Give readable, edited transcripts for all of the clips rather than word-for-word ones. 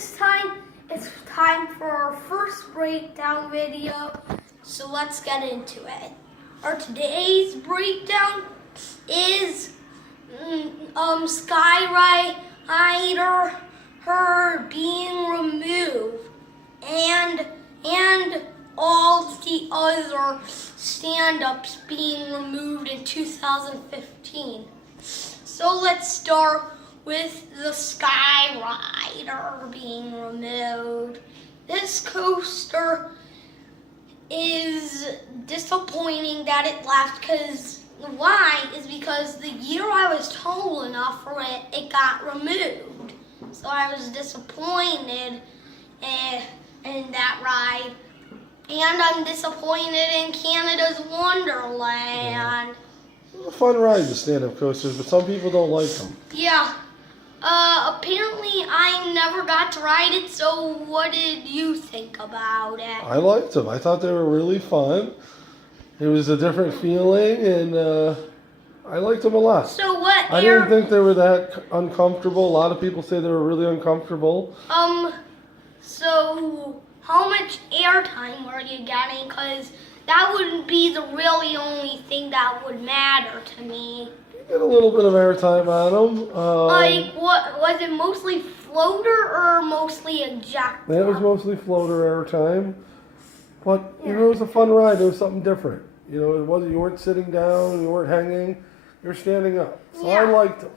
this time, it's time for our first breakdown video. So let's get into it. Our today's breakdown is Skyrider, her being removed, and all the other stand-ups being removed in 2015. So let's start with the Skyrider being removed. This coaster is disappointing that it left, because the year I was tall enough for it, it got removed. So I was disappointed in that ride. And I'm disappointed in Canada's Wonderland. It's a fun ride, the stand-up coasters, but some people don't like them. Yeah. Apparently I never got to ride it, so what did you think about it? I liked them. I thought they were really fun. It was a different feeling, and I liked them a lot. So what I didn't think they were that uncomfortable. A lot of people say they were really uncomfortable. So how much airtime were you getting? Because that wouldn't be the really only thing that would matter to me. You get a little bit of airtime on them. What was it, mostly floater or mostly ejector? It was mostly floater airtime. But, you know, it was a fun ride. It was something different. You know, you weren't sitting down, you weren't hanging, you're standing up. So Yeah. I liked them.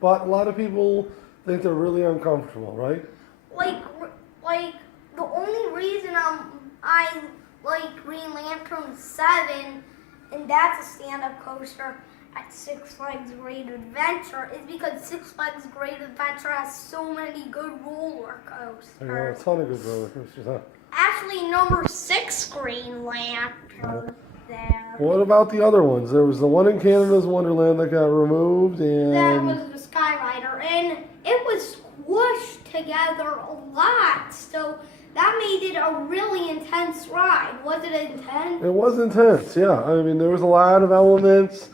But a lot of people think they're really uncomfortable, right? Like the only reason I like Green Lantern 7, and that's a stand-up coaster at Six Flags Great Adventure, is because Six Flags Great Adventure has so many good roller coasters. There are a ton of good roller coasters, huh? Actually, number 6 Green Lantern there. What about the other ones? There was the one in Canada's Wonderland that got removed, and That was the Skyrider, and it was squished together a lot, so that made it a really intense ride. Was it intense? it was intense, yeah. I mean, there was a lot of elements,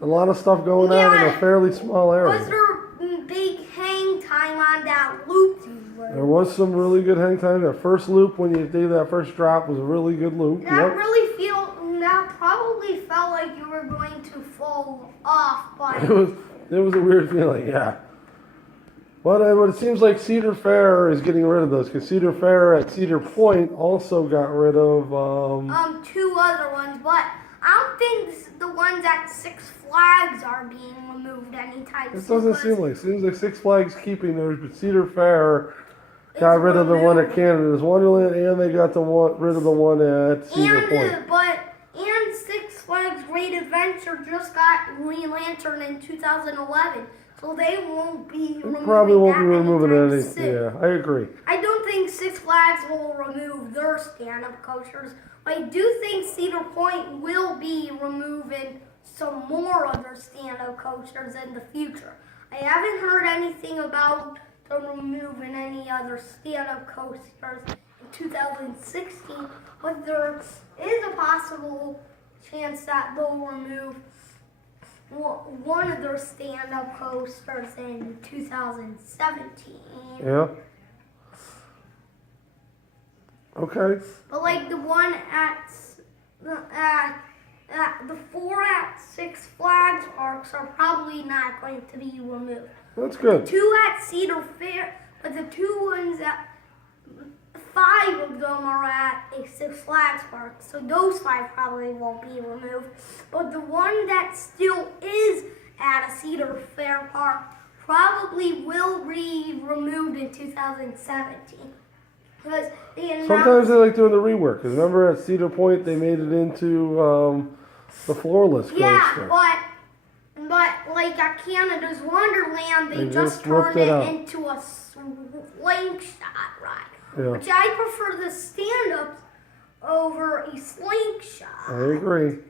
a lot of stuff going on in a fairly small area. Was there big hang time on that loop? There was some really good hang time. That first loop, when you did that first drop, was a really good loop. That probably felt like you were going to fall off, but It was a weird feeling, yeah. But it seems like Cedar Fair is getting rid of those, because Cedar Fair at Cedar Point also got rid of 2 other ones, but I don't think the ones at Six Flags are being removed anytime soon. It doesn't seem like. Seems like Six Flags keeping theirs, but Cedar Fair got rid of the one at Canada's Wonderland, and they got rid of the one at Cedar Point. And Six Flags Great Adventure just got Green Lantern in 2011, so they won't be removing Probably won't be that removing anytime any. soon. Yeah, I agree. I don't think Six Flags will remove their stand-up coasters. I do think Cedar Point will be removing some more of their stand-up coasters in the future. I haven't heard anything about them removing any other stand-up coasters in 2016, but there is a possible chance that they'll remove one of their stand-up coasters in 2017. Yeah. Okay. But like the one at the 4 at Six Flags parks are probably not going to be removed. That's good. 2 at Cedar Fair, but the 2 ones at 5 of them are at a Six Flags park, so those 5 probably won't be removed. But the one that still is at a Cedar Fair park probably will be removed in 2017. Because sometimes they like doing the rework. Because remember at Cedar Point they made it into the floorless coaster. Yeah, but like at Canada's Wonderland, they just turned it into a slingshot ride. Yeah. Which I prefer the stand-up over a slingshot. I agree.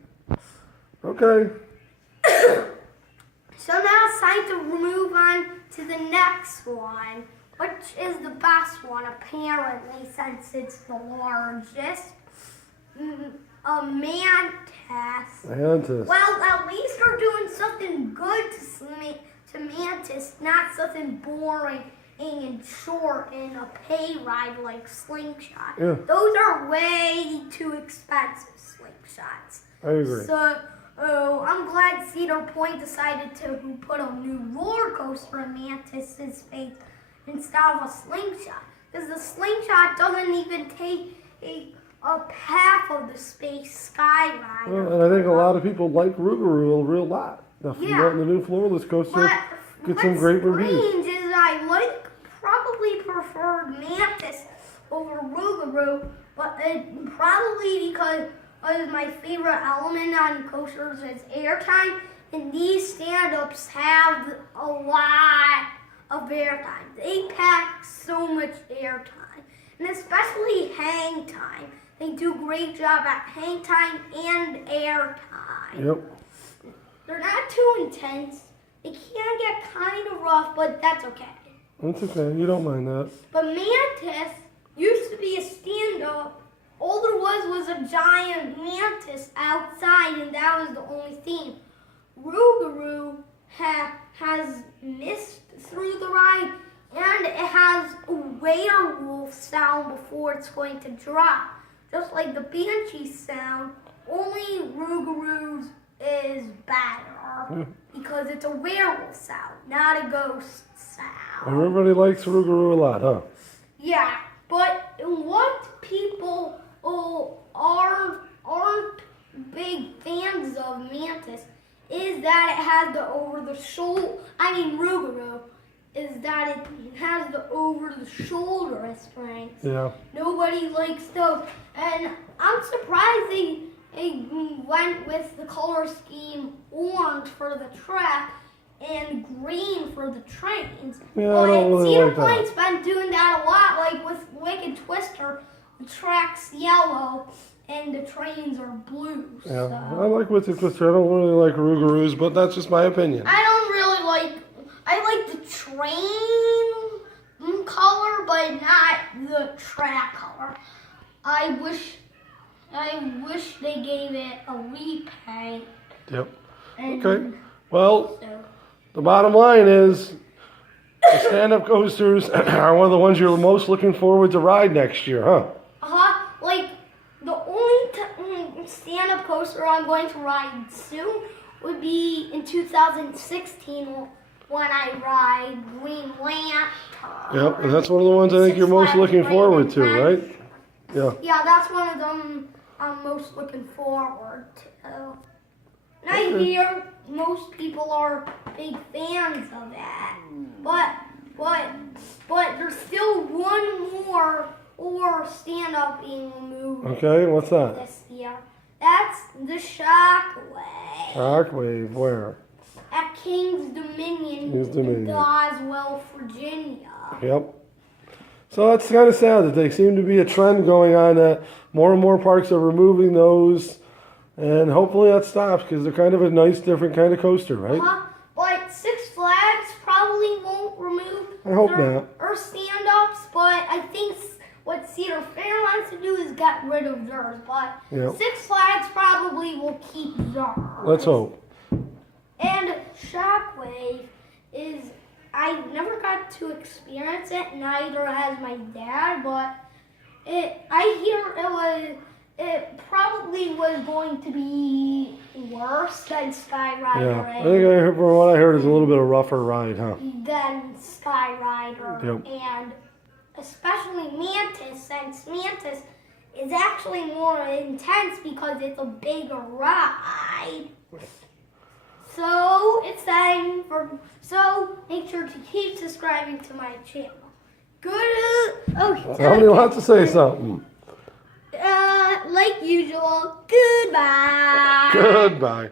Okay. So now it's time to move on to the next one, which is the best one apparently, since it's the largest. A Mantis. Mantis. Well, at least they're doing something good to Mantis, not something boring and short and a pay ride like Slingshot. Yeah. Those are way too expensive, Slingshots. I agree. So, I'm glad Cedar Point decided to put a new roller coaster in Mantis's space instead of a Slingshot. Because the Slingshot doesn't even take up half of the space Skyrider. Well, and I think a lot of people like Rougarou a real lot. If you Yeah. go on the new floorless coaster, But get some great reviews. What's strange is I probably preferred Mantis over Rougarou, but probably because my favorite element on coasters is airtime, and these stand-ups have a lot of airtime. They pack so much airtime, and especially hang time. They do a great job at hang time and airtime. Yep. They're not too intense. They can get kind of rough, but that's okay. That's okay. You don't mind that. But Mantis used to be a stand-up. All there was a giant mantis outside, and that was the only thing. Rougarou has mist through the ride, and it has a werewolf sound before it's going to drop. Just like the Banshee sound, only Rougarou's is better because it's a werewolf sound, not a ghost sound. Everybody likes Rougarou a lot, huh? Yeah, but what people aren't big fans of Mantis is that it has the Rougarou is that it has the over-the-shoulder restraints. Yeah. Nobody likes those. And I'm surprised they went with the color scheme orange for the track and green for the trains. Yeah, but I don't really Cedar like that. Point's been doing that a lot, like with Wicked Twister, the track's yellow and the trains are blue. Yeah. So. I like Wicked Twister. I don't really like Rougarous, but that's just my opinion. I don't really I like the train color, but not the track color. I wish they gave it a repaint. Yep. And Okay. Well, So, the bottom line is the stand-up coasters are one of the ones you're most looking forward to ride next year, huh? like the only stand-up coaster I'm going to ride soon would be in 2016 when I ride Green Lantern. Yep. And that's one of the ones I think you're most looking forward to, right? Yeah. Yeah, that's one of them I'm most looking forward to. And I Okay. hear most people are big fans of that. But there's still one more stand-up being removed Okay. What's that? this year. That's the Shockwave Shockwave. Where? at King's Dominion King's Dominion. in Boswell, Virginia. Yep. So that's kind of sad that they seem to be a trend going on that more and more parks are removing those, and hopefully that stops because they're kind of a nice, different kind of coaster, right? But Six Flags probably won't remove I hope their not. stand-ups, but I think what Cedar Fair wants to do is get rid of theirs. But Yep. Six Flags probably will keep theirs. Let's hope. And Shockwave is, I never got to experience it, neither has my dad, but I hear it probably was going to be worse than Skyrider Yeah. I think from what I heard, it's a little bit of rougher ride, huh? than Skyrider. Yep. And especially Mantis, since Mantis is actually more intense because it's a bigger ride. So it's time so make sure to keep subscribing to my channel. Somebody wants to say something. Like usual, goodbye. Goodbye.